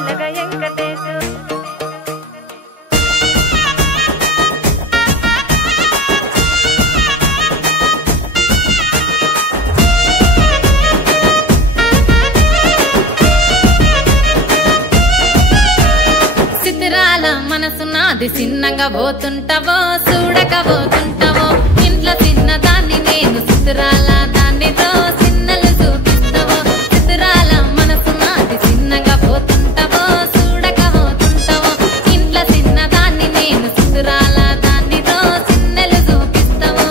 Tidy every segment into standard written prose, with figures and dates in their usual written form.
పిల్లగా వెంకటేశు సితిరాల మనసు నాది చిన్నగా పోతుంటావో చూడకపోతుంటావో ఇంట్లో చిన్న దాన్ని నేను సితిరాల దాన్నితో చిన్నలు చూపిస్తావో సితిరాల మనసు నాది చిన్నగా పోతుంటావో చూడకపోతుంటావో ఇంట్లో చిన్న దాన్ని నేను సితిరాల దాన్నితో చిన్నలు చూపిస్తావో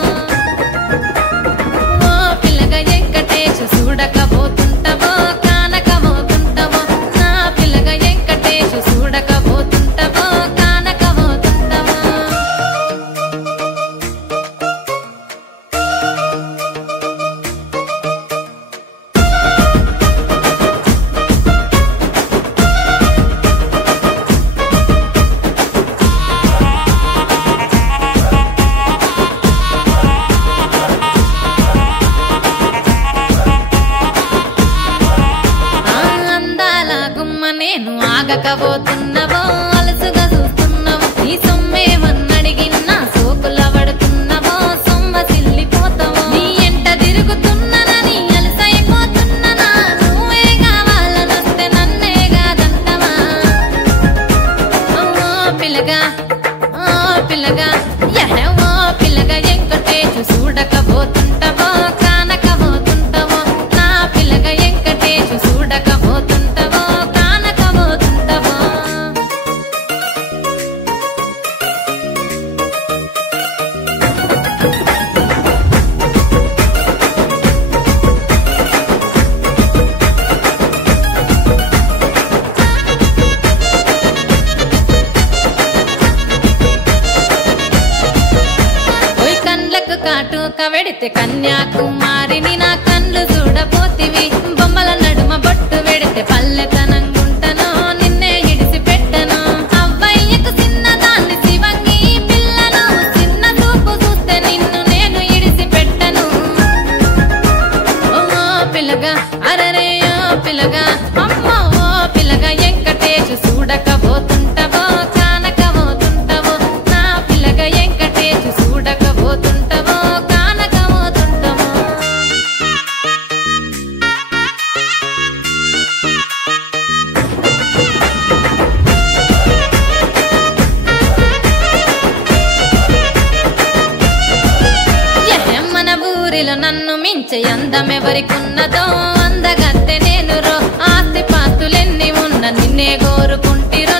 ఓ పిల్లగా వెంకటేశు చూడకపోతుంటావో కానకపోతుంటావో నా పిల్లగా వెంకటేశు చూడకపోతుంటావో కానకపోతుంటావో అందాల గుమ్మ నేను ఆగకపోతున్నావో అలసుగా చూస్తున్నావో నీ సొమ్మేమన్నడిగిన్నా సోకుల పడుతున్నావో సొమ్మ సిల్లిపోతావో నీ ఎంట తిరుగుతున్నానని అలసైపోతున్నానా నువ్వే కావాలనొస్తే నన్నే కాదంటవా ఓ పిల్లగా ఓ పిల్లగా ఓ పిల్లగా వెంకటేశు చూడకపోతుంటావో కానకపోతుంటావో నా పిల్లగా వెంకటేశు చూడకపోతుంటావో కానకపోతుంటావో ఓయ్ కండ్లకు కాటుక వెడితే కన్యాకుమారిని నా కండ్లు చూడపోతివి బొమ్మల నడుమ బొట్టు వెడితే పల్లెతనంగుంటను నిన్నే ఇడిసి పెట్టను అవ్వయ్యకు చిన్నదాన్ని శివంగి పిల్లను చిన్న చూపు చూస్తే నిన్ను నేను ఇడిసి పెట్టను ఓ పిల్లగా అరరే ఓ పిల్లగా అమ్మో ఓ పిల్లగా వెంకటేశు చూడకపోతుంటావో కానకపోతుంటావో నా పిల్లగా వెంకటేశు చూడకపోతుంటావో కానకపోతుంటావో మన ఊరిలో నన్ను మించే అందమెవరికున్నదో అందగత్తె నేను రో ఆస్తి పాస్తులెన్ని ఉన్న నిన్నే కోరుకుంటిరో